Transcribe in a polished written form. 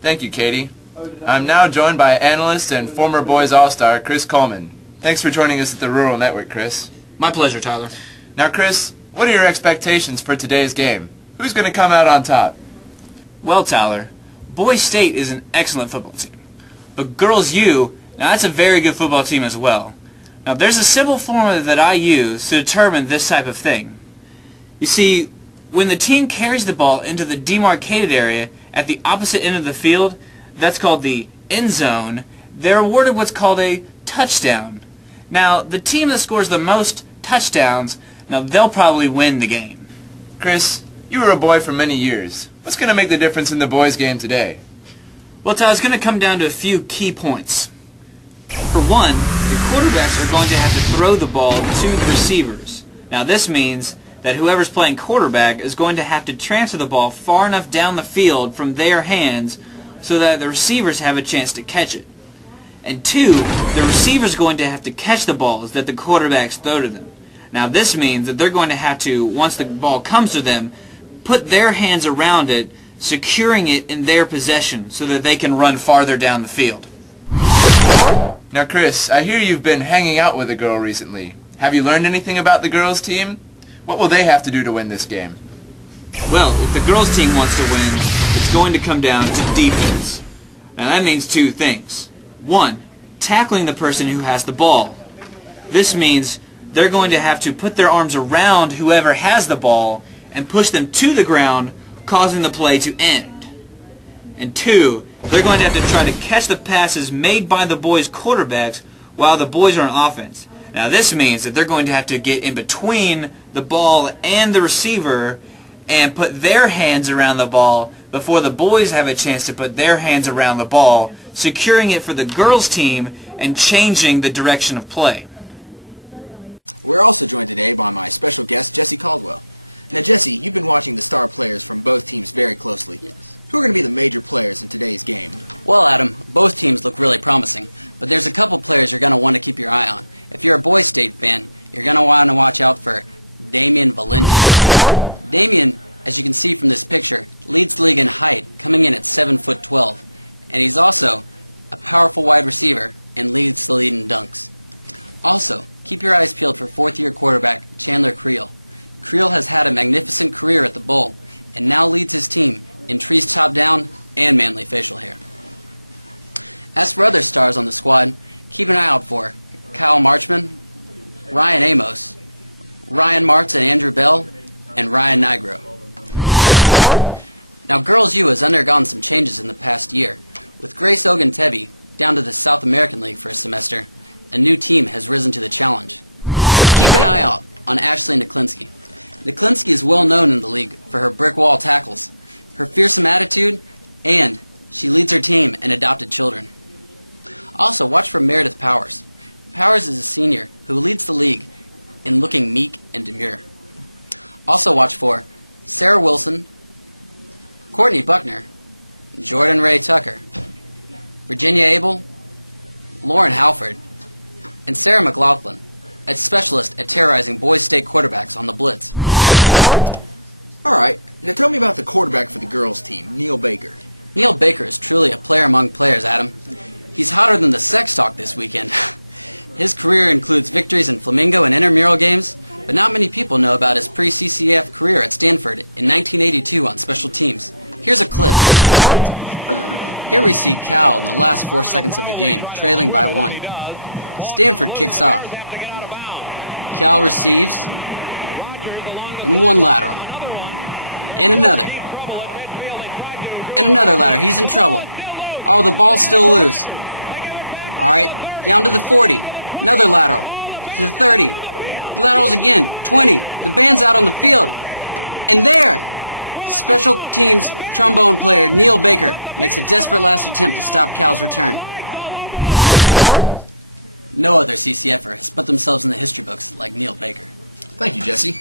Thank you, Katie. I'm now joined by analyst and former boys all-star Chris Coleman. Thanks for joining us at the Rural Network, Chris. My pleasure, Tyler. Now, Chris, what are your expectations for today's game? Who's going to come out on top? Well, Tyler, Boys State is an excellent football team. But Girls U, now that's a very good football team as well. Now, there's a simple formula that I use to determine this type of thing. You see, when the team carries the ball into the demarcated area at the opposite end of the field, that's called the end zone, they're awarded what's called a touchdown. Now, the team that scores the most touchdowns, now they'll probably win the game. Chris, you were a boy for many years. What's going to make the difference in the boys' game today? Well, Tyler, it's going to come down to a few key points. For one, the quarterbacks are going to have to throw the ball to the receivers. Now, this means that whoever's playing quarterback is going to have to transfer the ball far enough down the field from their hands so that the receivers have a chance to catch it. And two, the receivers are going to have to catch the balls that the quarterbacks throw to them. Now, this means that they're going to have to, once the ball comes to them, put their hands around it, securing it in their possession so that they can run farther down the field. Now, Chris, I hear you've been hanging out with a girl recently. Have you learned anything about the girls' team? What will they have to do to win this game? Well, if the girls' team wants to win, it's going to come down to defense. Now, that means two things. One, tackling the person who has the ball. This means they're going to have to put their arms around whoever has the ball and push them to the ground, causing the play to end. And two, they're going to have to try to catch the passes made by the boys' quarterbacks while the boys are on offense. Now, this means that they're going to have to get in between the ball and the receiver and put their hands around the ball before the boys have a chance to put their hands around the ball, securing it for the girls' team and changing the direction of play. We're also joined today by my special guest, Jesse Caldwell. Now, Jesse, you've been watching the star players from both teams very closely. Yes. Who are going to be the major players in today's game? Well, Adam, both teams look really promising, but there's a couple players you're going to want to keep your eye on. If you're a Boys State fan, you're going to want to watch out for Damian Valenti. Damian, as you can see from this picture, leads the league in height, coming in at 7'12", and he's also a powerful wide receiver and leads the league in dunks. Also, keep your eyes peeled for fourth-year quarterback Chandler Creel. Creel has had a magnificent career at the Bowl and now leads his team in trees top down and manly facial hair. As for other stars on the squad, keep an eye out for Kyle Marchman, Ryan Amos, Ryan Martz and Andrew Bell, and Ryan Nigro. Now, Girls U has undergone some changes in the past year. With Grace Oguntebi down to the South American League for a semester, a new team has risen to the challenge. Keep an eye out on Ashley Niklinski. Niklinski is well known in the league for her brick wall tackles, her fearsome attitude, and she leads her team in adopted children. Also, watch for Meredith Powers. Powers is a senior who leads the league in looking meek and demure. Also watch for Sarah Wilson, Courtney Buckner, Jordan Ray Tucker, Virginia Abel, Lauren Halford, and Sarah McLaughlin, a specialist at terrorizing Boys State quarterbacks on the blitz. All right, now tell me about the quarterback for the girls' team, Neil Baker. Neil Baker is truly a player among players, Adam. He's hotter than the sex talk this weekend. His career includes victories in Flamingo and intramural games, but not many people know about his pre-CCF career at Stanford in 1982 on special teams. Here's a clip. Here we see Cal in the last 4 seconds of the game, trailing by 1. Stanford kicks off. Cal receives, and one lateral. And another. And another lateral. He's in trouble. Oh, the ball's still loose. Alright, down to the 40. Another lateral. To the 30. The laterals again. 20. The band's out on the field. And there! Special teams trombone player Neil Baker makes a desperate last attempt to stop Cal's return. No other CCFer has put themselves in the history books like Neil Baker. Thank you, Jesse.